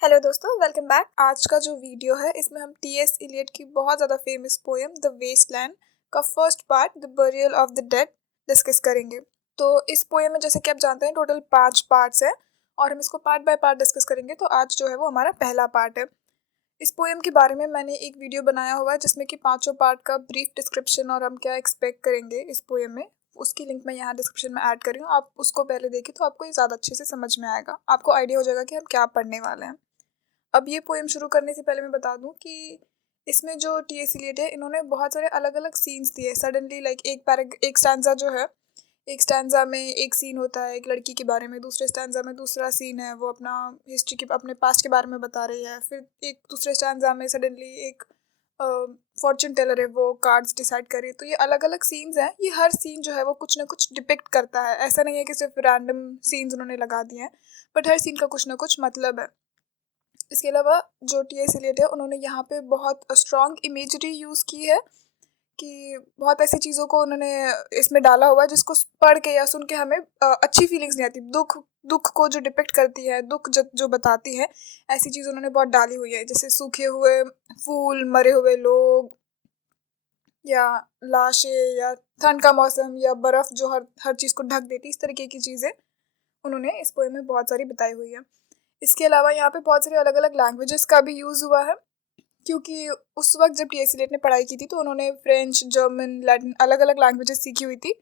Hello दोस्तों, welcome back. आज का जो वीडियो है इसमें हम टी.एस. इलियट की बहुत ज़्यादा फेमस पोएम द वेस्टलैंड का first part the burial of the dead discuss करेंगे। तो इस पोएम में जैसे कि आप जानते हैं टोटल 5 पार्ट्स हैं और हम इसको पार्ट बाय पार्ट डिस्कस करेंगे। तो आज जो है वो हमारा पहला पार्ट है। इस पोएम के बारे में मैंने एक वीडियो बनाया हुआ है जिसमें कि पाँचों पार्ट का ब्रीफ डिस्क्रिप्शन और हम क्या एक्सपेक्ट करेंगे इस पोएम में, उसकी लिंक मैं यहाँ डिस्क्रिप्शन में ऐड कर रही हूँ। आप उसको पहले देखें तो आपको ये ज़्यादा अच्छे से समझ में आएगा, आपको आइडिया हो जाएगा कि हम क्या पढ़ने वाले हैं। अब ये पोएम शुरू करने से पहले मैं बता दूं कि इसमें जो टी.एस. इलियट है इन्होंने बहुत सारे अलग अलग सीन्स दिए सडनली। लाइक एक स्टैंजा जो है, एक स्टैंजा में एक सीन होता है एक लड़की के बारे में, दूसरे स्टैंजा में दूसरा सीन है, वो अपना हिस्ट्री के अपने पास्ट के बारे में बता रही है। फिर एक दूसरे स्टैंजा में सडनली एक फॉर्चून टेलर है, वो कार्ड्स डिसाइड करे। तो ये अलग अलग सीन्स हैं, ये हर सीन जो है वो कुछ ना कुछ डिपिक्ट करता है। ऐसा नहीं है कि सिर्फ रैंडम सीन्स उन्होंने लगा दिए हैं, बट हर सीन का कुछ ना कुछ मतलब है। इसके अलावा जो टी.एस. इलियट है उन्होंने यहाँ पे बहुत स्ट्रॉन्ग इमेजरी यूज़ की है कि बहुत ऐसी चीज़ों को उन्होंने इसमें डाला हुआ है जिसको पढ़ के या सुन के हमें अच्छी फीलिंग्स नहीं आती। दुख दुख को जो डिपिक्ट करती है, दुख जो बताती है, ऐसी चीज़ उन्होंने बहुत डाली हुई है। जैसे सूखे हुए फूल, मरे हुए लोग, या लाशें, या ठंड का मौसम, या बर्फ़ जो हर हर चीज़ को ढक देती, इस तरीके की चीज़ें उन्होंने इस पोएम में बहुत सारी बताई हुई है। इसके अलावा यहाँ पे बहुत सारे अलग अलग लैंग्वेजेस का भी यूज़ हुआ है, क्योंकि उस वक्त जब टी.एस. इलियट ने पढ़ाई की थी तो उन्होंने फ्रेंच, जर्मन, लैटिन अलग अलग लैंग्वेजेस सीखी हुई थी।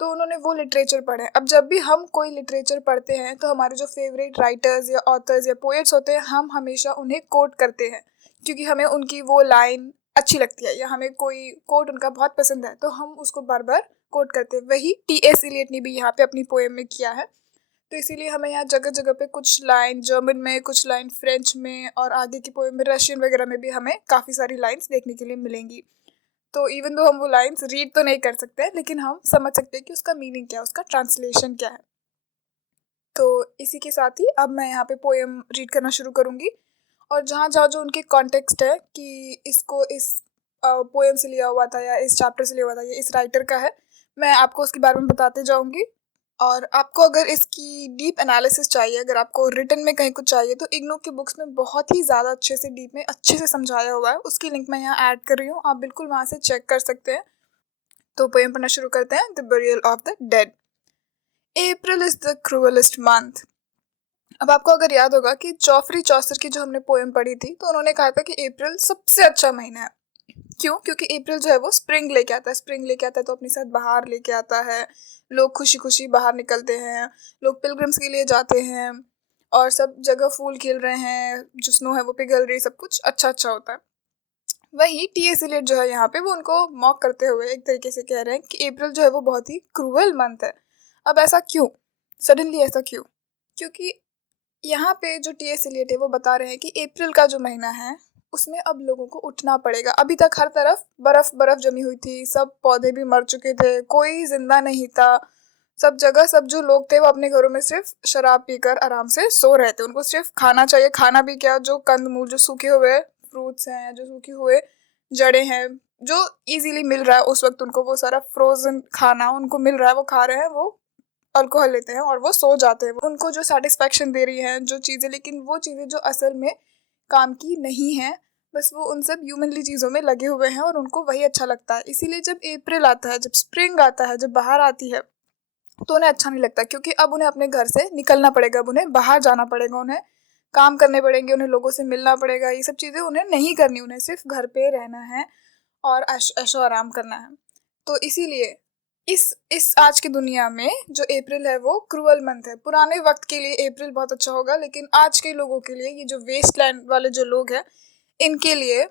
तो उन्होंने वो लिटरेचर पढ़े। अब जब भी हम कोई लिटरेचर पढ़ते हैं तो हमारे जो फेवरेट राइटर्स या ऑथर्स या पोएट्स होते हैं, हम हमेशा उन्हें कोट करते हैं क्योंकि हमें उनकी वो लाइन अच्छी लगती है या हमें कोई कोट उनका बहुत पसंद है, तो हम उसको बार बार कोट करते हैं। वही टी.एस. इलियट ने भी यहाँ पे अपनी पोएम में किया है। तो इसीलिए हमें यहाँ जगह जगह पे कुछ लाइन जर्मन में, कुछ लाइन फ्रेंच में, और आगे की पोएम में रशियन वगैरह में भी हमें काफ़ी सारी लाइन्स देखने के लिए मिलेंगी। तो इवन दो हम वो लाइन्स रीड तो नहीं कर सकते, लेकिन हम समझ सकते हैं कि उसका मीनिंग क्या है, उसका ट्रांसलेशन क्या है। तो इसी के साथ ही अब मैं यहाँ पे पोएम रीड करना शुरू करूँगी, और जहाँ जहाँ जो उनके कॉन्टेक्स्ट है कि इसको इस पोएम से लिया हुआ था या इस चैप्टर से लिया हुआ था, ये इस राइटर का है, मैं आपको उसके बारे में बताते जाऊँगी। और आपको अगर इसकी डीप एनालिसिस चाहिए, अगर आपको रिटन में कहीं कुछ चाहिए, तो इग्नू की बुक्स में बहुत ही ज़्यादा अच्छे से डीप में अच्छे से समझाया हुआ है। उसकी लिंक मैं यहाँ ऐड कर रही हूँ, आप बिल्कुल वहाँ से चेक कर सकते हैं। तो पोएम पढ़ना शुरू करते हैं। The burial of the dead. April is the cruellest month. अब आपको अगर याद होगा कि जॉफरी चौसर की जो हमने पोएम पढ़ी थी, तो उन्होंने कहा था कि अप्रैल सबसे अच्छा महीना है। क्यों? क्योंकि अप्रैल जो है वो स्प्रिंग लेके आता है। स्प्रिंग लेके आता है तो अपने साथ बाहर लेके आता है। लोग खुशी खुशी बाहर निकलते हैं, लोग पिलग्रिम्स के लिए जाते हैं, और सब जगह फूल खिल रहे हैं, जो स्नो है वो पिघल रही है, सब कुछ अच्छा अच्छा होता है। वही टी.एस. इलियट जो है यहाँ पे वो उनको मॉक करते हुए एक तरीके से कह रहे हैं कि अप्रैल जो है वो बहुत ही क्रूअल मंथ है। अब ऐसा क्यों? सडनली ऐसा क्यों? क्योंकि यहाँ पे जो टी.एस. इलियट है वो बता रहे हैं कि अप्रैल का जो महीना है उसमें अब लोगों को उठना पड़ेगा। अभी तक हर तरफ बर्फ बर्फ जमी हुई थी, सब पौधे भी मर चुके थे, कोई जिंदा नहीं था। सब जगह सब जो लोग थे वो अपने घरों में सिर्फ शराब पीकर आराम से सो रहे थे। उनको सिर्फ खाना चाहिए, खाना भी क्या, जो कंदमूल, जो सूखे हुए फ्रूट्स हैं, जो सूखे हुए जड़ें हैं, जो इजीली मिल रहा है उस वक्त उनको, वो सारा फ्रोजन खाना उनको मिल रहा है, वो खा रहे हैं, वो अल्कोहल लेते हैं और वो सो जाते हैं। उनको जो सेटिस्फेक्शन दे रही हैं जो चीज़ें, लेकिन वो चीज़ें जो असल में काम की नहीं है, बस वो उन सब ह्यूमनली चीज़ों में लगे हुए हैं और उनको वही अच्छा लगता है। इसीलिए जब अप्रैल आता है, जब स्प्रिंग आता है, जब बाहर आती है, तो उन्हें अच्छा नहीं लगता, क्योंकि अब उन्हें अपने घर से निकलना पड़ेगा, अब उन्हें बाहर जाना पड़ेगा, उन्हें काम करने पड़ेंगे, उन्हें लोगों से मिलना पड़ेगा। ये सब चीज़ें उन्हें नहीं करनी, उन्हें सिर्फ घर पे रहना है और ऐशो आराम करना है। तो इसीलिए इस आज की दुनिया में जो अप्रैल है वो क्रूअल मंथ है। पुराने वक्त के लिए अप्रैल बहुत अच्छा होगा, लेकिन आज के लोगों के लिए, ये जो वेस्टलैंड वाले जो लोग हैं, इनके लिए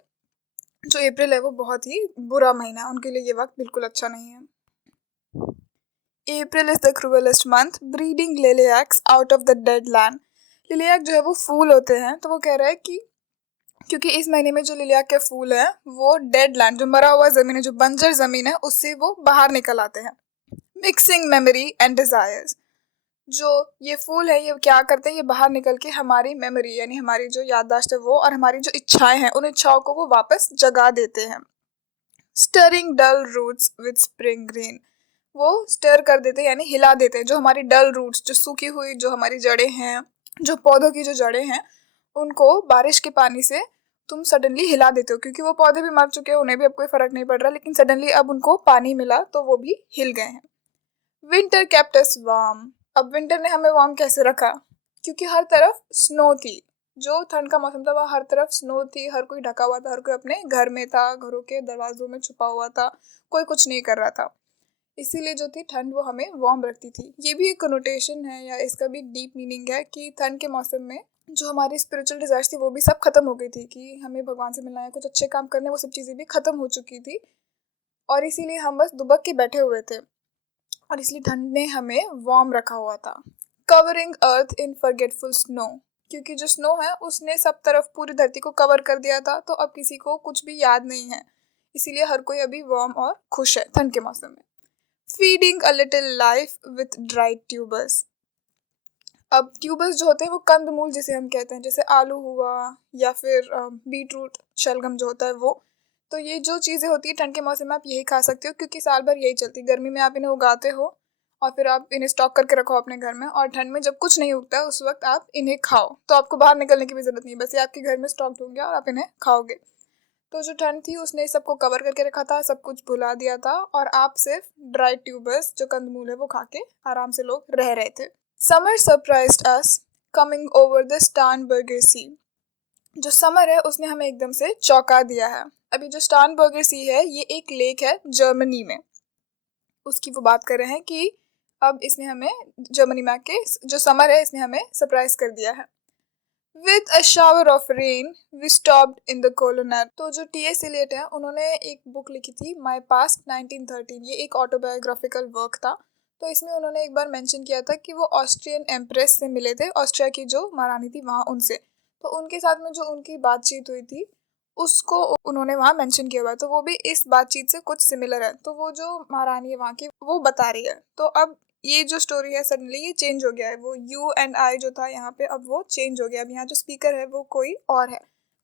जो अप्रैल है वो बहुत ही बुरा महीना है, उनके लिए ये वक्त बिल्कुल अच्छा नहीं है। April is the cruellest month, breeding lilacs out of the dead land. Lilac जो है वो फूल होते हैं, तो वो कह रहा है कि क्योंकि इस महीने में जो लिलिया के फूल हैं वो डेड लैंड, जो मरा हुआ जमीन है, जो बंजर जमीन है, उससे वो बाहर निकल आते हैं। Mixing memory and desires. जो ये फूल है ये क्या करते हैं, ये बाहर निकल के हमारी मेमोरी यानी हमारी जो याददाश्त है वो, और हमारी जो इच्छाएं हैं, उन इच्छाओं को वो वापस जगा देते हैं। Stirring dull roots with spring green. वो स्टर कर देते हैं यानी हिला देते हैं जो हमारी डल रूट्स, जो सूखी हुई जो हमारी जड़ें हैं, जो पौधों की जो जड़ें हैं, उनको बारिश के पानी से तुम सडनली हिला देते हो, क्योंकि वो पौधे भी मर चुके हैं, उन्हें भी अब कोई फर्क नहीं पड़ रहा, लेकिन सडनली अब उनको पानी मिला तो वो भी हिल गए हैं। Winter kept us warm. अब विंटर ने हमें वार्म कैसे रखा? क्योंकि हर तरफ स्नो थी। जो ठंड का मौसम था वह हर तरफ स्नो थी, हर कोई ढका हुआ था, हर कोई अपने घर में था, घरों के दरवाजों में छुपा हुआ था, कोई कुछ नहीं कर रहा था। इसीलिए जो थी ठंड वो हमें वार्म रखती थी। ये भी एक कनोटेशन है या इसका भी एक डीप मीनिंग है कि ठंड के मौसम में जो हमारी स्पिरिचुअल डिजायर्स थी वो भी सब खत्म हो गई थी, कि हमें भगवान से मिलना है, कुछ अच्छे काम करने, वो सब चीजें भी खत्म हो चुकी थी और इसीलिए हम बस दुबक के बैठे हुए थे और इसलिए ठंड ने हमें वार्म रखा हुआ था। कवरिंग अर्थ इन फॉरगेटफुल स्नो। क्योंकि जो स्नो है उसने सब तरफ पूरी धरती को कवर कर दिया था, तो अब किसी को कुछ भी याद नहीं है, इसीलिए हर कोई अभी वार्म और खुश है ठंड के मौसम में। Feeding a little life with dried tubers. अब ट्यूबर्स जो होते हैं वो कंदमूल जिसे हम कहते हैं, जैसे आलू हुआ या फिर बीटरूट, शलगम जो होता है वो। तो ये जो चीज़ें होती है ठंड के मौसम में आप यही खा सकते हो, क्योंकि साल भर यही चलती है। गर्मी में आप इन्हें उगाते हो और फिर आप इन्हें स्टॉक करके रखो अपने घर में, और ठंड में जब कुछ नहीं उगता है उस वक्त आप इन्हें खाओ, तो आपको बाहर निकलने की भी जरूरत नहीं, बस ये आपके घर में स्टॉक होंगे और आप इन्हें खाओगे। तो जो ठंड थी उसने सबको कवर करके रखा था, सब कुछ भुला दिया था, और आप सिर्फ ड्राई ट्यूबर्स जो कंदमूल है वो खा के आराम से लोग रह रहे थे। Summer surprised us coming over the Starnberger See. जो समर है उसने हमें एकदम से चौंका दिया है। अभी जो स्टार्नबर्गर सी है ये एक लेक है जर्मनी में, उसकी वो बात कर रहे हैं कि अब इसने हमें जर्मनी में आके जो समर है इसने हमें सरप्राइज कर दिया है। With a shower of rain, we stopped in the colonnade। तो जो टी.एस. इलियट है उन्होंने एक बुक लिखी थी माई पास्ट 1913। ये एक ऑटोबायोग्राफिकल वर्क था। तो इसमें उन्होंने एक बार मेंशन किया था कि वो ऑस्ट्रियन एम्प्रेस से मिले थे, ऑस्ट्रिया की जो महारानी थी वहाँ उनसे। तो उनके साथ में जो उनकी बातचीत हुई थी उसको उन्होंने वहाँ मेंशन किया हुआ है, तो वो भी इस बातचीत से कुछ सिमिलर है। तो वो जो महारानी है वहाँ की वो बता रही है। तो अब ये जो स्टोरी है सडनली ये चेंज हो गया है, वो यू एंड आई जो था यहाँ पे अब वो चेंज हो गया। अब यहाँ जो स्पीकर है वो कोई और है।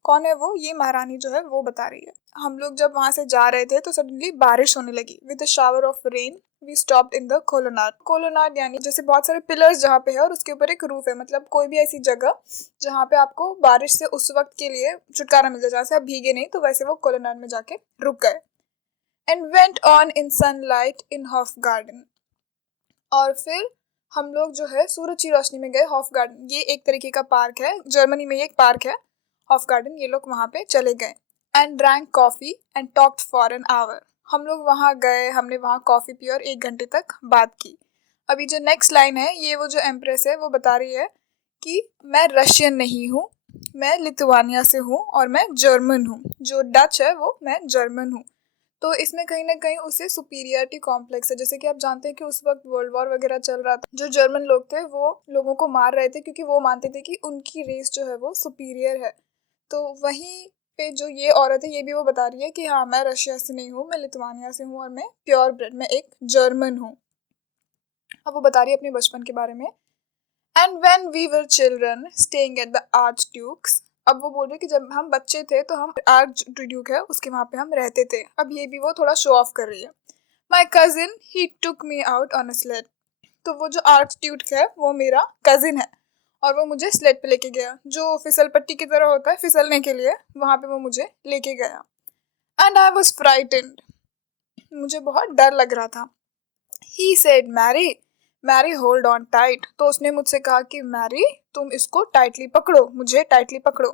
कौन है वो? ये महारानी जो है वो बता रही है। हम लोग जब वहां से जा रहे थे तो सडनली बारिश होने लगी। With a shower of rain we stopped in the colonnade. Colonnade यानी जैसे बहुत सारे पिलर्स जहाँ पे है और उसके ऊपर एक रूफ है, मतलब कोई भी ऐसी जगह जहाँ पे आपको बारिश से उस वक्त के लिए छुटकारा मिल जाए, जहाँ से आप भीगे नहीं, तो वैसे वो कोलोनाड में जाके रुक गए। And went on in sunlight in Hofgarten. और फिर हम लोग जो है सूरज की रोशनी में गए हॉफ गार्डन। ये एक तरीके का पार्क है जर्मनी में, ये एक पार्क है हॉफ गार्डन। ये लोग वहाँ पे चले गए। And drank coffee and talked for an hour. हम लोग वहाँ गए, हमने वहाँ कॉफी पी और 1 घंटे तक बात की। अभी जो नेक्स्ट लाइन है ये वो जो एम्प्रेस है वो बता रही है कि मैं रशियन नहीं हूँ, मैं लिथुआनिया से हूँ और मैं जर्मन हूँ। जो डच है वो मैं जर्मन हूँ। तो इसमें कहीं ना कहीं उसे सुपीरियरिटी कॉम्प्लेक्स है। जैसे कि आप जानते हैं कि उस वक्त वर्ल्ड वॉर वगैरह चल रहा था, जो जर्मन लोग थे वो लोगों को मार रहे थे क्योंकि वो मानते थे कि उनकी रेस जो है वो सुपीरियर है। तो वहीं पे जो ये औरत है ये भी वो बता रही है कि हाँ मैं रशिया से नहीं हूँ, मैं लिथुआनिया से हूँ और मैं प्योर ब्रेड, मैं एक जर्मन हूँ। अब वो बता रही है अपने बचपन के बारे में। And when we were children staying at the archduke's. अब वो बोल रहे कि जब हम बच्चे थे तो हम आर्च ड्यूक है उसके वहाँ पे हम रहते थे। अब ये भी वो थोड़ा शो ऑफ कर रही है। My cousin he took me out on a sled. तो वो जो आर्च ड्यूक है वो मेरा कजिन है और वो मुझे स्लेड पे लेके गया, जो फिसल पट्टी की तरह होता है फिसलने के लिए, वहाँ पे वो मुझे लेके गया। And I was frightened. मुझे बहुत डर लग रहा था। He said Marie, Marie hold on tight. तो उसने मुझसे कहा कि मैरी तुम इसको टाइटली पकड़ो, मुझे टाइटली पकड़ो।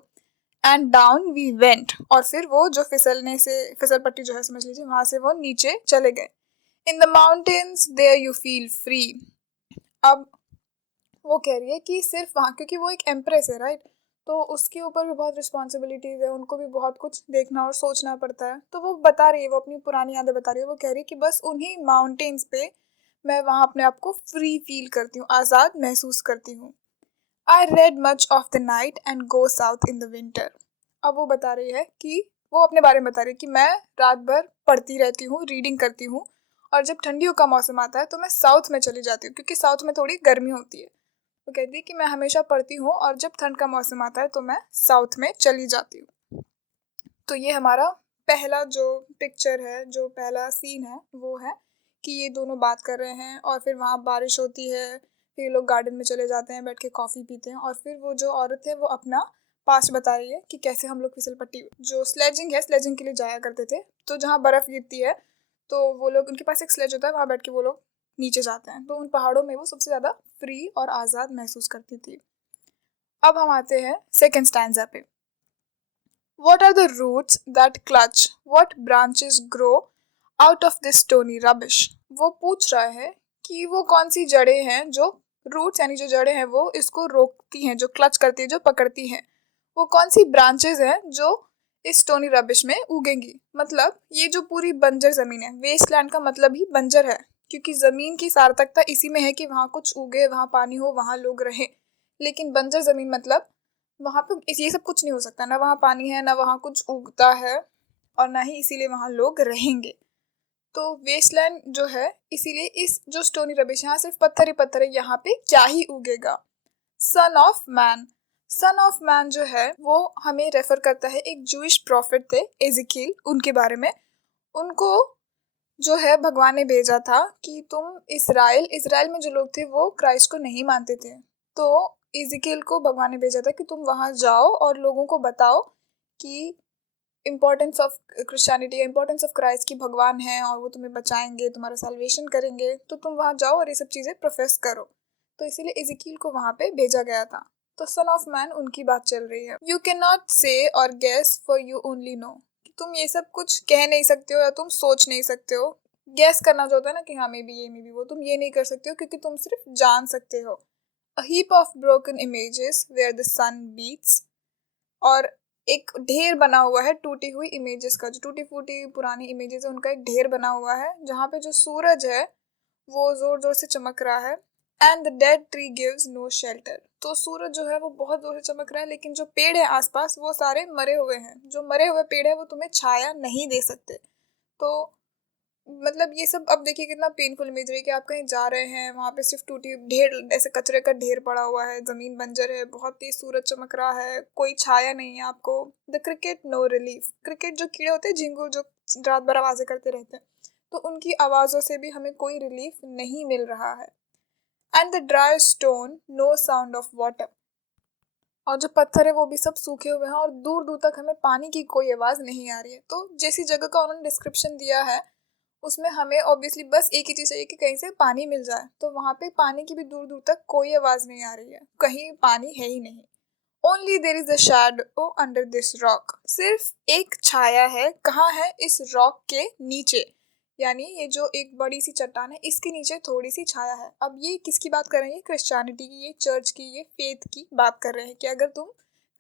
And down we went. और फिर वो जो फिसलने से फिसल पट्टी जो है समझ लीजिए वहां से वो नीचे चले गए। In the mountains there you feel free. अब वो कह रही है कि सिर्फ वहाँ, क्योंकि वो एक एम्प्रेस है राइट, तो उसके ऊपर भी बहुत रिस्पॉन्सिबिलिटीज है, उनको भी बहुत कुछ देखना और सोचना पड़ता है। तो वो बता रही है, वो अपनी पुरानी यादें बता रही है। वो कह रही है कि बस उन्हीं माउंटेन्स पे मैं वहाँ अपने आप को फ्री फील करती हूँ, आज़ाद महसूस करती हूँ। I read much of the night and go south in the winter. अब वो बता रही है कि वो अपने बारे में बता रही है कि मैं रात भर पढ़ती रहती हूँ, रीडिंग करती हूँ, और जब ठंडियों का मौसम आता है तो मैं साउथ में चली जाती हूँ क्योंकि साउथ में थोड़ी गर्मी होती है। वो कहती है कि मैं हमेशा पढ़ती हूँ और जब ठंड का मौसम आता है तो मैं साउथ में चली जाती हूँ। तो ये हमारा पहला जो पिक्चर है, जो पहला सीन है वो है कि ये दोनों बात कर रहे हैं और फिर वहाँ बारिश होती है, फिर लोग गार्डन में चले जाते हैं, बैठ के कॉफ़ी पीते हैं, और फिर वो जो औरत है वो अपना पास्ट बता रही है कि कैसे हम लोग फिसल पट्टी जो स्लेजिंग है, स्लेजिंग के लिए जाया करते थे। तो जहाँ बर्फ़ गिरती है तो वो लोग, उनके पास एक स्लेज होता है, वहाँ बैठ के वो लोग नीचे जाते हैं। तो उन पहाड़ों में वो सबसे ज़्यादा फ्री और आज़ाद महसूस करती थी। अब हम आते हैं सेकेंड स्टैंजा पे। What are the roots that clutch? What branches grow out of this stony rubbish? वो पूछ रहा है कि वो कौन सी जड़ें हैं जो रूट्स यानी जो जड़ें हैं वो इसको रोकती हैं, जो क्लच करती है, जो पकड़ती हैं। वो कौन सी ब्रांचेस हैं जो इस स्टोनी रबिश में उगेंगी। मतलब ये जो पूरी बंजर जमीन है, वेस्टलैंड का मतलब ही बंजर है, क्योंकि जमीन की सार्थकता इसी में है कि वहाँ कुछ उगे, वहाँ पानी हो, वहाँ लोग रहें। लेकिन बंजर जमीन मतलब वहां पे ये सब कुछ नहीं हो सकता, ना वहाँ पानी है, ना वहाँ कुछ उगता है, और ना ही इसीलिए वहाँ लोग रहेंगे। तो वेस्टलैंड जो है, इसीलिए इस जो स्टोनी रबिश यहाँ सिर्फ पत्थर ही पत्थर है, यहाँ पे क्या ही उगेगा। Son of man, son of man जो है वो हमें रेफर करता है एक जूइश प्रॉफिट थे एजिकील, उनके बारे में। उनको जो है भगवान ने भेजा था कि तुम इसराइल इसराइल में जो लोग थे वो क्राइस्ट को नहीं मानते थे। तो इज़िकियल को भगवान ने भेजा था कि तुम वहाँ जाओ और लोगों को बताओ कि importance of Christianity, importance of Christ की भगवान है और वो तुम्हें बचाएंगे, तुम्हारा साल्वेशन करेंगे। तो तुम वहाँ जाओ और ये सब चीज़ें प्रोफेस करो। तो इसीलिए इज़िकियल को वहाँ पे भेजा गया था। तो सन ऑफ मैन उनकी बात चल रही है। You can not say or guess for you only know, तुम ये सब कुछ कह नहीं सकते हो या तुम सोच नहीं सकते हो। गेस करना जो होता है ना कि हाँ मे बी ये, मे बी वो, तुम ये नहीं कर सकते हो क्योंकि तुम सिर्फ जान सकते हो। A heap of broken images where the sun beats, और एक ढेर बना हुआ है टूटी हुई इमेजेस का, जो टूटी फूटी पुरानी इमेजेस है उनका एक ढेर बना हुआ है, जहाँ पे जो सूरज है वो जोर जोर से चमक रहा है। And the dead tree gives no shelter, तो सूरज जो है वो बहुत जोर से चमक रहा है, लेकिन जो पेड़ है आसपास वो सारे मरे हुए हैं। जो मरे हुए पेड़ है वो तुम्हें छाया नहीं दे सकते। तो मतलब ये सब अब देखिए कितना पेनफुल इमेजरी कि आप कहीं जा रहे हैं, वहाँ पे सिर्फ टूटी ढेर, ऐसे कचरे का ढेर पड़ा हुआ है, जमीन बंजर है, बहुत तेज सूरज चमक रहा है, कोई छाया नहीं है आपको। The cricket no relief, cricket जो कीड़े होते हैं झिंगुर, जो रात भर आवाजें करते रहते हैं, तो उनकी आवाजों से भी हमें कोई रिलीफ नहीं मिल रहा है। And the dry stone no sound of water, और जो पत्थर है वो भी सब सूखे हुए हैं और दूर दूर तक हमें पानी की कोई आवाज नहीं आ रही है। तो जैसी जगह का उन्होंने डिस्क्रिप्शन दिया है उसमें हमें ऑब्वियसली बस एक ही चीज चाहिए कि कहीं से पानी मिल जाए। तो वहां पे पानी की भी दूर दूर तक कोई आवाज नहीं आ रही है, कहीं पानी है ही नहीं। Only there is a shadow under this rock, सिर्फ एक छाया है। कहाँ है? इस रॉक के नीचे, यानी ये जो एक बड़ी सी चट्टान है इसके नीचे थोड़ी सी छाया है। अब ये किसकी बात कर रहे हैं? क्रिश्चियनिटी की, ये चर्च की, ये फेथ की बात कर रहे हैं कि अगर तुम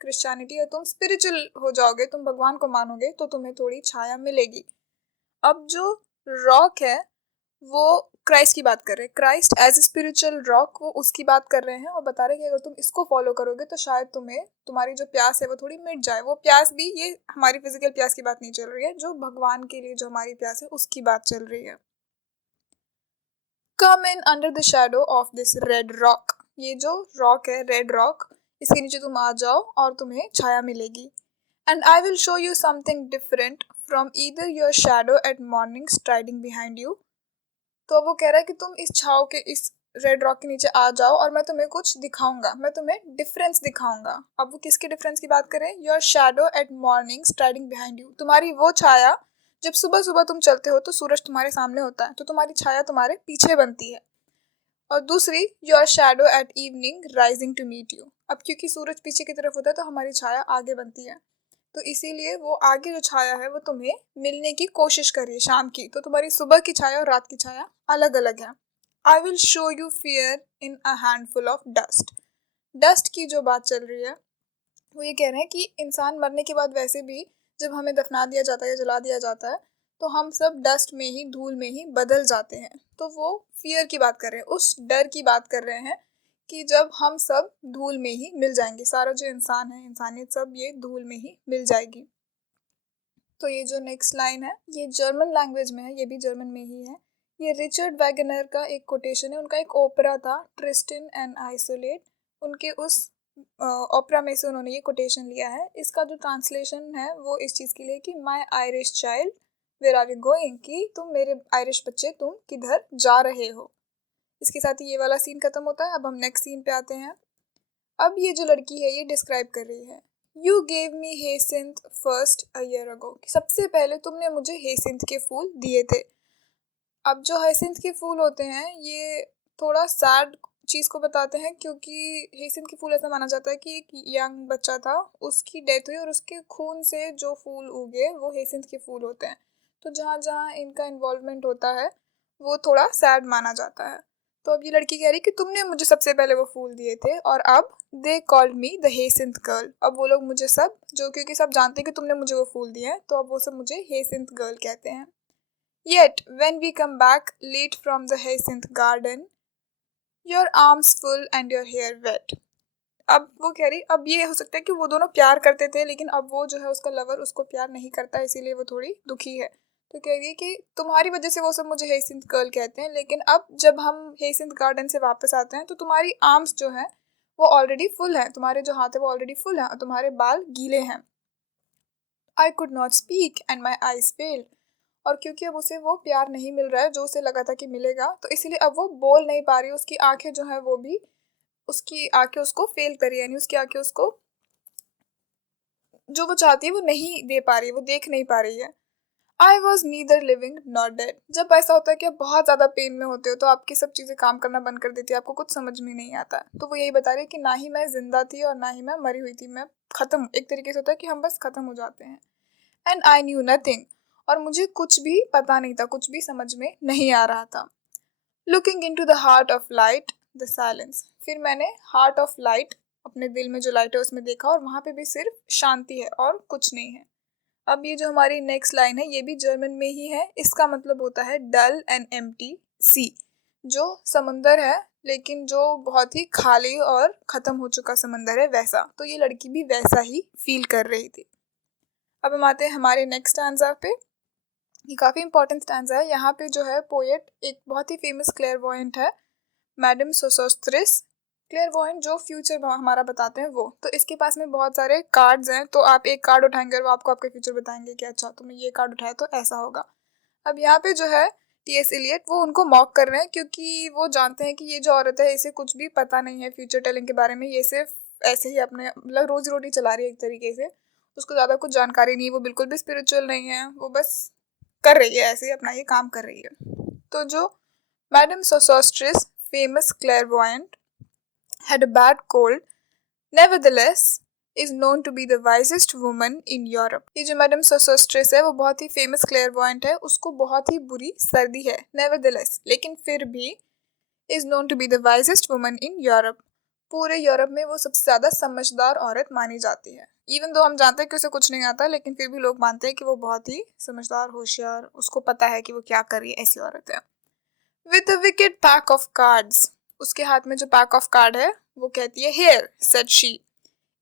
क्रिश्चियनिटी और तुम स्पिरिचुअल हो जाओगे, तुम भगवान को मानोगे, तो तुम्हें थोड़ी छाया मिलेगी। अब जो रॉक है वो क्राइस्ट की बात कर रहे हैं, Christ as a spiritual rock, वो उसकी बात कर रहे हैं और बता रहे हैं कि अगर तुम इसको फॉलो करोगे तो शायद तुम्हें, तुम्हारी जो प्यास है वो थोड़ी मिट जाए। वो प्यास भी, ये हमारी फिजिकल प्यास की बात नहीं चल रही है, जो भगवान के लिए जो हमारी प्यास है उसकी बात चल रही है। Come in under the shadow of this red rock, ये जो रॉक है रेड रॉक, इसके नीचे तुम आ जाओ और तुम्हें छाया मिलेगी। And I will show you something different from either your shadow at morning striding behind you. तो वो कह रहा है कि तुम इस छाव के, इस रेड रॉक के नीचे आ जाओ और मैं तुम्हें कुछ दिखाऊंगा, मैं तुम्हें डिफरेंस दिखाऊंगा। अब वो किसके डिफरेंस की बात करें? Your shadow eight morning striding behind you, तुम्हारी वो छाया जब सुबह सुबह तुम चलते हो तो सूरज तुम्हारे सामने होता है, तो तुम्हारी छाया तुम्हारे पीछे बनती है। और दूसरी, your shadow at evening rising to meet you, अब क्योंकि सूरज पीछे की तरफ होता है तो हमारी छाया आगे बनती है, तो इसीलिए वो आगे जो छाया है वो तुम्हें मिलने की कोशिश कर रही है शाम की। तो तुम्हारी सुबह की छाया और रात की छाया अलग अलग है। I will show you fear in a handful of dust, dust की जो बात चल रही है वो ये कह रहे हैं कि इंसान मरने के बाद वैसे भी जब हमें दफना दिया जाता है या जला दिया जाता है तो हम सब डस्ट में ही, धूल में ही बदल जाते हैं। तो वो फियर की बात कर रहे हैं, उस डर की बात कर रहे हैं कि जब हम सब धूल में ही मिल जाएंगे, सारा जो इंसान है, इंसानियत सब ये धूल में ही मिल जाएगी। तो ये जो नेक्स्ट लाइन है ये जर्मन लैंग्वेज में है, ये भी जर्मन में ही है। ये रिचर्ड वैगनर का एक कोटेशन है, उनका एक ओपेरा था ट्रिस्टन एंड आइसोलेट, उनके उस ओपेरा में से उन्होंने ये कोटेशन लिया है। इसका जो ट्रांसलेशन है वो इस चीज़ के लिए कि my Irish child where are you going, कि तुम मेरे आयरिश बच्चे तुम किधर जा रहे हो। इसके साथ ही ये वाला सीन खत्म होता है। अब हम नेक्स्ट सीन पे आते हैं। अब ये जो लड़की है ये डिस्क्राइब कर रही है, you gave me hyacinth first a year ago, सबसे पहले तुमने मुझे हेसिंथ के फूल दिए थे। अब जो हेसिंथ के फूल होते हैं ये थोड़ा सैड चीज को बताते हैं, क्योंकि हेसिंथ के फूल ऐसा माना जाता है कि एक यंग बच्चा था, उसकी डेथ हुई और उसके खून से जो फूल उगे वो हेसिंथ के फूल होते हैं। तो जहाँ जहाँ इनका इन्वॉल्वमेंट होता है वो थोड़ा सैड माना जाता है। तो अब ये लड़की कह रही कि तुमने मुझे सबसे पहले वो फूल दिए थे और अब they called me the hyacinth girl. अब वो लोग मुझे सब, जो क्योंकि सब जानते हैं कि तुमने मुझे वो फूल दिए हैं, तो अब वो सब मुझे हेसिंथ गर्ल कहते हैं। Yet, when we come back late from the hyacinth garden, your arms full and your hair wet. अब वो कह रही, अब ये हो सकता है कि वो दोनों प्यार करते थे लेकिन अब वो जो है उसका लवर उसको प्यार नहीं करता, इसीलिए वो थोड़ी दुखी है। तो कह रही है कि तुम्हारी वजह से वो सब मुझे हेसिंथ गर्ल कहते हैं, लेकिन अब जब हम हेसिंथ गार्डन से वापस आते हैं तो तुम्हारी आर्म्स जो है वो ऑलरेडी फुल है, तुम्हारे जो हाथ है वो ऑलरेडी फुल है और तुम्हारे बाल गीले हैं। I could not speak and my eyes failed. और क्योंकि अब उसे वो प्यार नहीं मिल रहा है जो उसे लगा था कि मिलेगा, तो इसीलिए अब वो बोल नहीं पा रही, उसकी आंखें जो है वो भी, उसकी आंखें उसको फेल कर रही है, यानी उसकी आंखें उसको जो वो चाहती है वो नहीं दे पा रही है, वो देख नहीं पा रही है। I was neither living not dead. जब ऐसा होता है कि आप बहुत ज्यादा पेन में होते हो तो आपकी सब चीजें काम करना बंद कर देती है, आपको कुछ समझ में नहीं आता, तो वो यही बता रही है कि ना ही मैं जिंदा थी और ना ही मैं मरी हुई थी, मैं खत्म, एक तरीके से होता है कि हम बस खत्म हो जाते हैं। एंड आई न्यू नथिंग, और मुझे कुछ भी पता नहीं था, कुछ भी समझ में नहीं आ रहा था। Looking into the heart of light the silence, फिर मैंने हार्ट ऑफ लाइट, अपने दिल में जो लाइट है उसमें देखा और वहां पे भी सिर्फ शांति है और कुछ नहीं है। अब ये जो हमारी नेक्स्ट लाइन है ये भी जर्मन में ही है, इसका मतलब होता है डल एंड एम्प्टी सी, जो समंदर है लेकिन जो बहुत ही खाली और खत्म हो चुका समंदर है वैसा। तो ये लड़की भी वैसा ही फील कर रही थी। अब हम आते हैं हमारे नेक्स्ट स्टैंजा पे। ये काफ़ी इंपॉर्टेंट स्टैंजा है। यहाँ पे जो है पोएट एक बहुत ही फेमस क्लेयरवॉयंट है, मैडम सोसोस्ट्रिस। क्लेयरवॉयंट जो फ्यूचर हमारा बताते हैं वो, तो इसके पास में बहुत सारे कार्ड्स हैं, तो आप एक कार्ड उठाएंगे और वो आपको आपके फ्यूचर बताएंगे कि अच्छा तुमने ये कार्ड उठाया तो ऐसा होगा। अब यहाँ पे जो है टीएस इलियट वो उनको मॉक कर रहे हैं, क्योंकि वो जानते हैं कि ये जो औरत है इसे कुछ भी पता नहीं है फ्यूचर टेलिंग के बारे में, ये सिर्फ ऐसे ही अपने मतलब रोजी रोटी चला रही है एक तरीके से, उसको ज़्यादा कुछ जानकारी नहीं है, वो बिल्कुल भी स्पिरिचुअल नहीं है, वो बस कर रही है ऐसे ही अपना ये काम कर रही है। तो जो Madame Sosostris, famous clairvoyant, had a bad cold, nevertheless is known to be the wisest woman in Europe। ये जो मैडम सोसोस्ट्रिस है वो बहुत ही फेमस क्लेयरवॉयंट है, उसको बहुत ही बुरी सर्दी है, nevertheless लेकिन फिर भी is known to be the wisest woman in Europe, पूरे यूरोप में वो सबसे ज्यादा समझदार औरत मानी जाती है। इवन दो हम जानते हैं कि उसे कुछ नहीं आता, लेकिन फिर भी लोग मानते हैं कि वो बहुत ही समझदार, होशियार, उसको पता है कि वो क्या कर रही है, ऐसी औरत है। With a wicked pack of cards, उसके हाथ में जो पैक ऑफ कार्ड है वो कहती है, here said she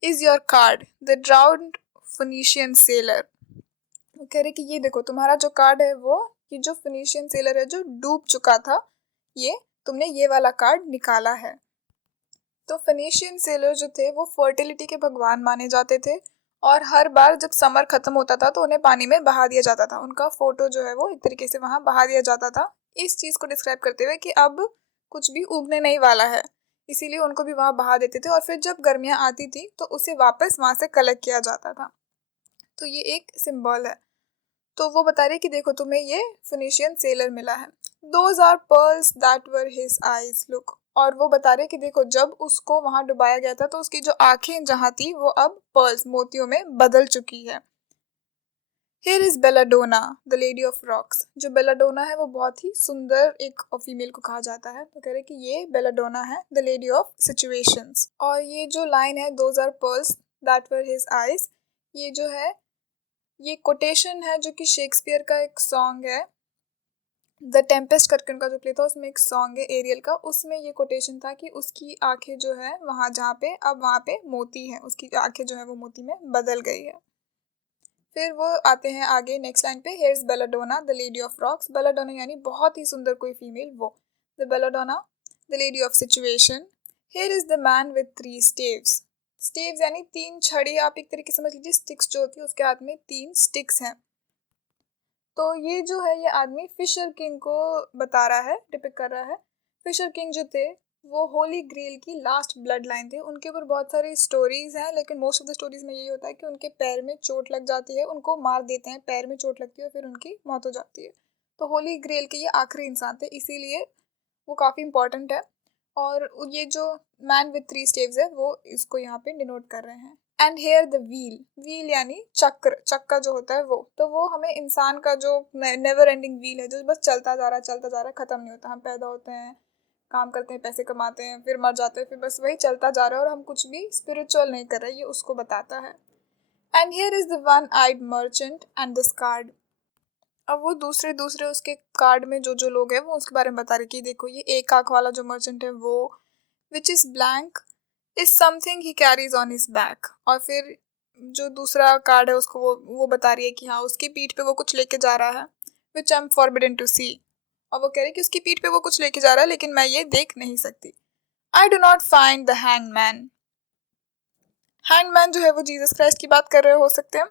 is your card the drowned Phoenician sailor. वो कह रहे कि ये देखो तुम्हारा जो कार्ड है वो, ये जो फिनिशियन सेलर है जो डूब चुका था, ये तुमने ये वाला कार्ड निकाला है। तो फिनिशियन सेलर जो थे वो फर्टिलिटी के भगवान माने जाते थे, और हर बार जब समर खत्म होता था तो उन्हें पानी में बहा दिया जाता था, उनका फोटो जो है वो एक तरीके से वहां बहा दिया जाता था, इस चीज को डिस्क्राइब करते हुए कि अब कुछ भी उगने नहीं वाला है, इसीलिए उनको भी वहां बहा देते थे और फिर जब गर्मियां आती थी तो उसे वापस वहां से कलेक्ट किया जाता था। तो ये एक सिंबल है। तो वो बता रही कि देखो तुम्हें ये फिनिशियन सेलर मिला है। Those are pearls that were his eyes look, और वो बता रहे कि देखो जब उसको वहां डुबाया गया था तो उसकी जो आंखें जहां थी वो अब पर्ल्स, मोतियों में बदल चुकी है। Here is belladonna the lady of rocks. जो बेलाडोना है वो बहुत ही सुंदर एक फीमेल को कहा जाता है, तो कह रहे कि ये बेलाडोना है द लेडी ऑफ सिचुएशंस। और ये जो लाइन है those are pearls that were his eyes, ये जो है ये कोटेशन है जो कि शेक्सपियर का एक सॉन्ग है, द टेम्पेस्ट करके उनका जो प्ले था उसमें एक सॉन्ग है एरियल का, उसमें ये कोटेशन था कि उसकी आंखें जो है वहां जहाँ पे अब वहां पे मोती है, उसकी आंखें जो है वो मोती में बदल गई है। फिर वो आते हैं आगे नेक्स्ट लाइन पे, hairs belladonna the lady of rocks. Belladonna यानी बहुत ही सुंदर कोई फीमेल, वो the belladonna the lady of situation. Here is the man with 3 staves. Staves यानी 3 छड़ी, आप एक तरीके समझ लीजिए, स्टिक्स जो होती है उसके हाथ में 3 स्टिक्स हैं। तो ये जो है ये आदमी फिशर किंग को बता रहा है, डिपिक्ट कर रहा है। फिशर किंग जो थे वो होली ग्रेल की लास्ट ब्लड लाइन थे। उनके ऊपर बहुत सारी स्टोरीज हैं, लेकिन मोस्ट ऑफ द स्टोरीज में यही होता है कि उनके पैर में चोट लग जाती है, उनको मार देते हैं, पैर में चोट लगती है, फिर उनकी मौत हो जाती है। तो होली ग्रेल के ये आखिरी इंसान थे, इसीलिए वो काफ़ी इंपॉर्टेंट है। और ये जो मैन विथ 3 स्टेव्स है वो इसको यहाँ पे डिनोट कर रहे हैं। And here the wheel, wheel यानी चक्र, चक्का जो होता है वो, तो वो हमें इंसान का जो नेवर एंडिंग व्हील है जो बस चलता जा रहा है, चलता जा रहा है, खत्म नहीं होता। हम पैदा होते हैं, काम करते हैं, पैसे कमाते हैं, फिर मर जाते हैं, फिर बस वही चलता जा रहा है और हम कुछ भी स्पिरिचुअल नहीं कर रहे, ये उसको बताता है। And here is the one eyed merchant and this card. अब वो दूसरे दूसरे उसके कार्ड में जो जो लोग हैं वो उसके बारे में बता रहे कि देखो ये एक आंख वाला जो मर्चेंट है वो, which is blank is something he carries on his back. और फिर जो दूसरा कार्ड है उसको वो बता रही है कि हाँ उसकी पीठ पे वो कुछ लेके जा रहा है, विच आई एम फॉरबिडन टू सी। और वो कह रही है कि उसकी पीठ पे वो कुछ लेके जा रहा है लेकिन मैं ये देख नहीं सकती। I do not find the hangman. Hangman जो है वो जीसस क्राइस्ट की बात कर रहे हो सकते हैं,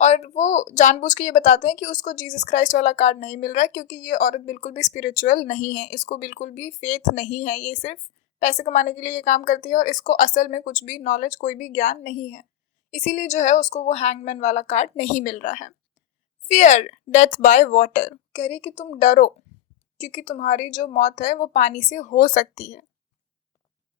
और वो जानबूझ के ये बताते हैं कि उसको जीसस क्राइस्ट वाला कार्ड नहीं मिल रहा है क्योंकि ये औरत बिल्कुल भी स्पिरिचुअल नहीं है, इसको बिल्कुल भी फेथ नहीं है, ये सिर्फ पैसे कमाने के लिए ये काम करती है और इसको असल में कुछ भी नॉलेज, कोई भी ज्ञान नहीं है। इसीलिए जो है उसको वो हैंगमैन वाला कार्ड नहीं मिल रहा है। फियर डेथ बाय वाटर, कह रही कि तुम डरो क्योंकि तुम्हारी जो मौत है वो पानी से हो सकती है।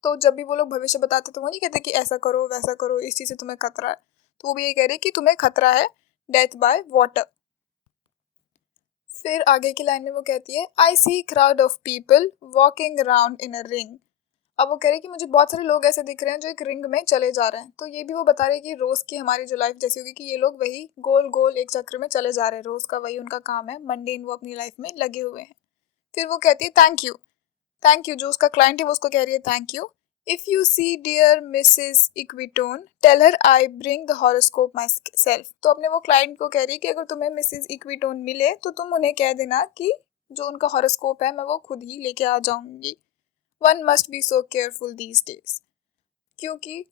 तो जब भी वो लोग भविष्य बताते तो वो नहीं कहते कि ऐसा करो वैसा करो, इस चीज़ से तुम्हें खतरा है, तो वो भी ये कह रहे कि तुम्हें खतरा है डेथ बाय वाटर। फिर आगे की लाइन में वो कहती है I see crowd of people walking around in a ring. अब वो कह रही कि मुझे बहुत सारे लोग ऐसे दिख रहे हैं जो एक रिंग में चले जा रहे हैं। तो ये भी वो बता रही है कि रोज की हमारी जो लाइफ जैसी होगी कि ये लोग वही गोल गोल एक चक्र में चले जा रहे हैं, रोज का वही उनका काम है, मंडेन, वो अपनी लाइफ में लगे हुए हैं। फिर वो कहती है थैंक यू, थैंक यू, जो उसका क्लाइंट है वो उसको कह रही है thank you. If you see dear Mrs Equitone tell her I bring the horoscope myself. तो अपने वो क्लाइंट को कह रही है कि अगर तुम्हें मिसेस इक्विटोन मिले तो तुम उन्हें कह देना कि जो उनका हॉरोस्कोप है मैं वो खुद ही लेके आ जाऊंगी। One must be so careful these days, क्योंकि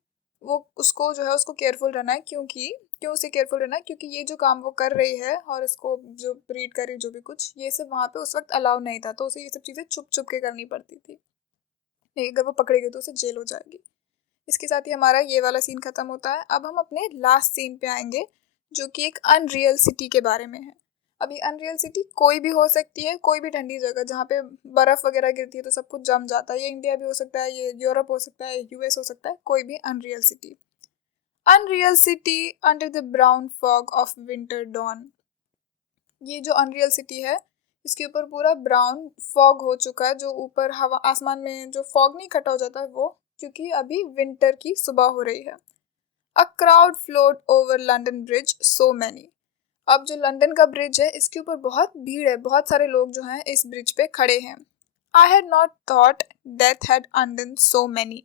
वो उसको जो है उसको केयरफुल रहना है। क्यों उसे केयरफुल रहना है? क्योंकि ये जो काम वो कर रही है और इसको जो रीड कर रही जो भी कुछ, ये सब वहाँ पे उस वक्त अलाउ नहीं था, तो उसे ये सब चीज़ें छुप छुप के करनी पड़ती थी। नहीं, अगर वो पकड़ेगी तो उसे जेल हो जाएगी। इसके साथ ही हमारा ये वाला सीन खत्म होता है। अब हम अपने लास्ट सीन पे आएंगे जो कि एक अनरियल सिटी के बारे में है। अभी अनरियल सिटी कोई भी हो सकती है, कोई भी ठंडी जगह जहाँ पे बर्फ वगैरह गिरती है तो सब कुछ जम जाता है। ये इंडिया भी हो सकता है, ये यूरोप हो सकता है, यूएस हो सकता है, कोई भी unreal city. Unreal city under the brown fog of winter dawn. ये जो अनरियल सिटी है इसके ऊपर पूरा ब्राउन फॉग हो चुका है, जो ऊपर हवा आसमान में जो फॉग नहीं इकट्ठा हो जाता है वो, क्योंकि अभी विंटर की सुबह हो रही है। A crowd float over London bridge so many. अब जो लंदन का ब्रिज है इसके ऊपर बहुत भीड़ है, बहुत सारे लोग जो हैं इस ब्रिज पे खड़े हैं। I had not thought death had undone so many.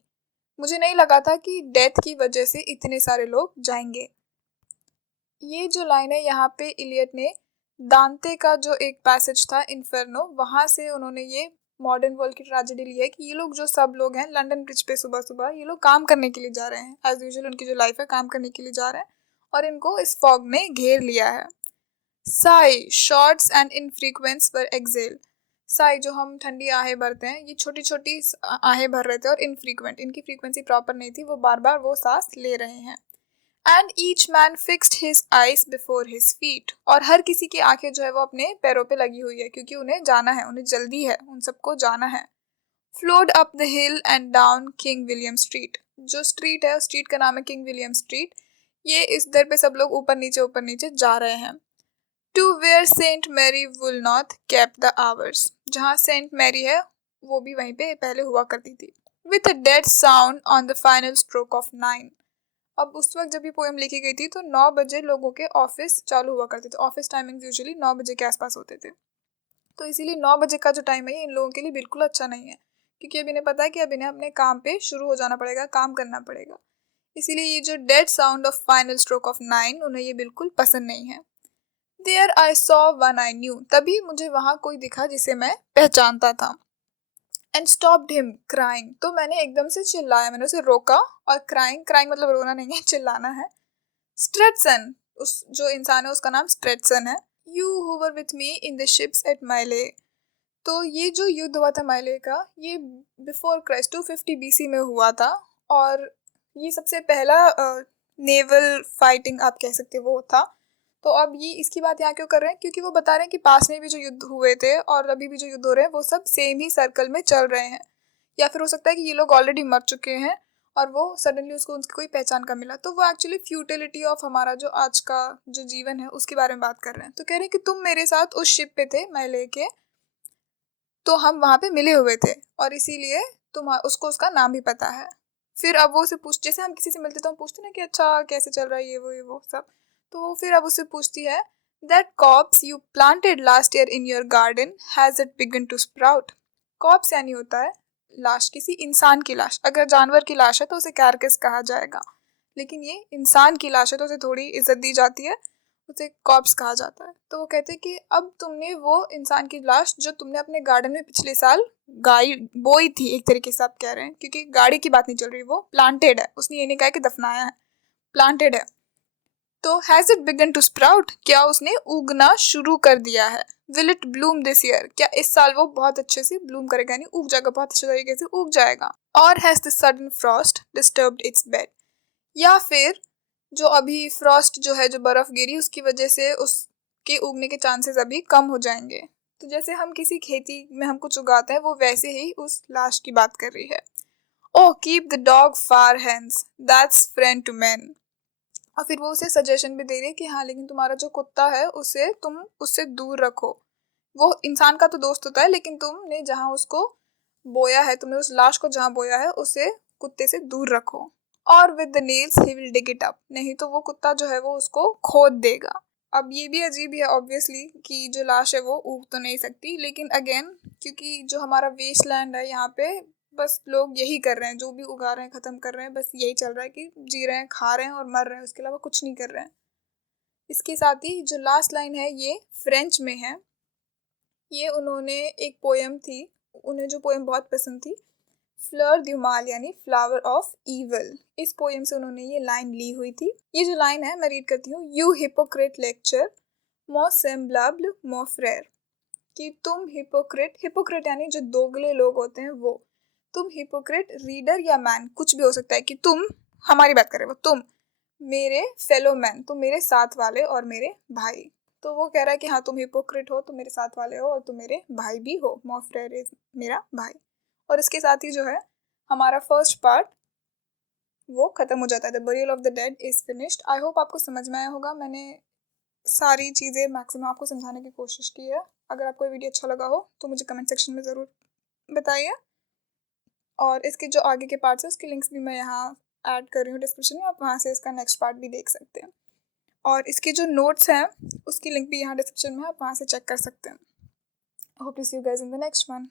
मुझे नहीं लगा था कि डेथ की वजह से इतने सारे लोग जाएंगे। ये जो लाइन है यहाँ पे इलियट ने दांते का जो एक पैसेज था इन्फेर्नो, वहां से उन्होंने ये मॉडर्न वर्ल्ड की ट्रेजेडी ली है कि ये लोग जो सब लोग हैं लंदन ब्रिज पे सुबह सुबह ये लोग काम करने के लिए जा रहे हैं, एज यूजुअल उनकी जो लाइफ है काम करने के लिए जा रहे हैं और इनको इस फॉग ने घेर लिया है। साई शॉर्ट्स एंड इनफ्रीक्वेंस पर एक्सेल। साई जो हम ठंडी आहें भरते हैं, ये छोटी छोटी आहें भर रहे थे और इनफ्रीक्वेंट, इनकी फ्रीक्वेंसी प्रॉपर नहीं थी, वो बार बार वो सांस ले रहे हैं। And each man fixed his eyes before his feet. और हर किसी की आंखें जो है वो अपने पैरों पे लगी हुई है क्योंकि उन्हें जाना है, उन्हें जल्दी है, उन सबको जाना है। Flowed up the hill and down king William street. जो स्ट्रीट है उस स्ट्रीट का नाम है किंग विलियम स्ट्रीट। ये इस दर पे सब लोग ऊपर नीचे जा रहे हैं। To where Saint Mary Woolnoth kept the hours. जहाँ सेंट मैरी है वो भी वहीं पे पहले हुआ करती थी। With a dead sound on the final stroke of 9। अब उस वक्त जब ये पोएम लिखी गई थी तो 9 बजे लोगों के ऑफिस चालू हुआ करते थे। ऑफिस टाइमिंग यूजुअली 9 बजे के आसपास होते थे, तो इसीलिए 9 बजे का जो टाइम है ये इन लोगों के लिए बिल्कुल अच्छा नहीं है, क्योंकि अब इन्हें पता है कि अब इन्हें अपने काम पे शुरू हो जाना पड़ेगा, काम करना पड़ेगा। इसीलिए ये जो dead sound of final stroke of 9 उन्हें ये बिल्कुल पसंद नहीं है। There I saw one I knew. तभी मुझे वहां कोई दिखा जिसे मैं पहचानता था। And stopped him crying. तो मैंने एकदम से चिल्लाया, मैंने उसे रोका। और क्राइंग, क्राइंग मतलब रोना नहीं है, चिल्लाना है। स्ट्रेटसन, उस जो इंसान है उसका नाम स्ट्रेटसन है। You who were with me in the ships at Mylae. तो ये जो युद्ध हुआ था माइले का, ये बिफोर क्राइस्ट 250 बीसी में हुआ था। और ये सबसे पहला नेवल फाइटिंग आप कह सकते हो वो था। तो अब ये इसकी बात यहाँ क्यों कर रहे हैं, क्योंकि वो बता रहे हैं कि पास में भी जो युद्ध हुए थे और अभी भी जो युद्ध हो रहे हैं वो सब सेम ही सर्कल में चल रहे हैं। या फिर हो सकता है कि ये लोग ऑलरेडी मर चुके हैं और वो सडनली उसको उनकी कोई पहचान का मिला। तो वो एक्चुअली फ्यूटिलिटी ऑफ हमारा जो आज का जो जीवन है उसके बारे में बात कर रहे हैं। तो कह रहे हैं कि तुम मेरे साथ उस शिप पे थे मैं लेके, तो हम वहां पे मिले हुए थे और इसीलिए तुम उसको उसका नाम भी पता है। फिर अब वो उसे पूछ, जैसे हम किसी से मिलते तो हम पूछते ना कि अच्छा कैसे चल रहा है ये वो सब। तो वो फिर अब उससे पूछती है, that corpse you planted last year in your garden has it begun to sprout. Corpse यानी होता है लाश, किसी इंसान की लाश। अगर जानवर की लाश है तो उसे कैरकस कहा जाएगा, लेकिन ये इंसान की लाश है तो उसे थोड़ी इज्जत दी जाती है, उसे कॉप्स कहा जाता है। तो वो कहते हैं कि अब तुमने वो इंसान की लाश जो तुमने अपने गार्डन में पिछले साल गाय बोई थी, एक तरीके से आप कह रहे हैं, क्योंकि गाड़ी की बात नहीं चल रही, वो प्लांटेड है, उसने ये नहीं कहा कि दफनाया है, प्लांटेड है। तो has it begun to sprout, क्या उसने उगना शुरू कर दिया है। Will it bloom this year, क्या इस साल वो बहुत अच्छे से ब्लूम करेगा, यानी उग जाएगा, बहुत अच्छे तरीके से उग जाएगा। और has the sudden Frost disturbed it's bed, या फिर जो अभी फ्रॉस्ट जो है, जो बर्फ गिरी, उसकी वजह से उसके उगने के चांसेस अभी कम हो जाएंगे। तो जैसे हम किसी खेती में हम कुछ उगाते हैं, वो वैसे ही उस लाश की बात कर रही है। Oh keep the dog far hence that's friend to man. और फिर वो उसे सजेशन भी दे रही है कि हाँ लेकिन तुम्हारा जो कुत्ता है उसे तुम उससे दूर रखो। वो इंसान का तो दोस्त होता है, लेकिन तुमने जहाँ उसको बोया है, तुमने उस लाश को जहाँ बोया है उसे कुत्ते से दूर रखो। और with the nails he will dig it up, नहीं तो वो कुत्ता जो है वो उसको खोद देगा। अब ये भी अजीब है ऑब्वियसली कि जो लाश है वो उग तो नहीं सकती, लेकिन अगेन क्योंकि जो हमारा वेस्टलैंड है यहाँ पे बस लोग यही कर रहे हैं, जो भी उगा रहे हैं खत्म कर रहे हैं, बस यही चल रहा है कि जी रहे हैं, खा रहे हैं और मर रहे हैं, उसके अलावा कुछ नहीं कर रहे हैं। इसके साथ ही जो लास्ट लाइन है ये फ्रेंच में है। ये उन्होंने एक पोयम थी, उन्हें जो पोयम बहुत पसंद थी, फ्लर द्युमाल यानी फ्लावर ऑफ इवल, इस पोयम से उन्होंने ये लाइन ली हुई थी। ये जो लाइन है मैं रीड करती हूँ, यू हिपोक्रेट लेक्चर मो सेम्ब्लाब्ल मो फ्रेर, कि तुम हिपोक्रेट, हिपोक्रेट यानी जो दोगले लोग होते हैं वो, तुम हिपोक्रेट रीडर या मैन कुछ भी हो सकता है, कि तुम हमारी बात कर रहे हो, तुम मेरे फेलो मैन, तुम मेरे साथ वाले और मेरे भाई। तो वो कह रहा है कि हाँ तुम हिपोक्रेट हो, तुम मेरे साथ वाले हो और तुम मेरे भाई भी हो, मो फ्रेर इज मेरा भाई। और इसके साथ ही जो है हमारा फर्स्ट पार्ट वो खत्म हो जाता है, the burial of the dead is finished. I hope आपको समझ में आया होगा, मैंने सारी चीज़ें मैक्सिमम आपको समझाने की कोशिश की है। अगर आपको ये वीडियो अच्छा लगा हो तो मुझे कमेंट सेक्शन में ज़रूर बताइए। और इसके जो आगे के पार्ट्स हैं उसके लिंक्स भी मैं यहाँ ऐड कर रही हूँ डिस्क्रिप्शन में, आप वहाँ से इसका नेक्स्ट पार्ट भी देख सकते हैं। और इसके जो नोट्स हैं उसकी लिंक भी यहाँ डिस्क्रिप्शन में है, आप वहाँ से चेक कर सकते हैं। Hope to see you guys in the next one.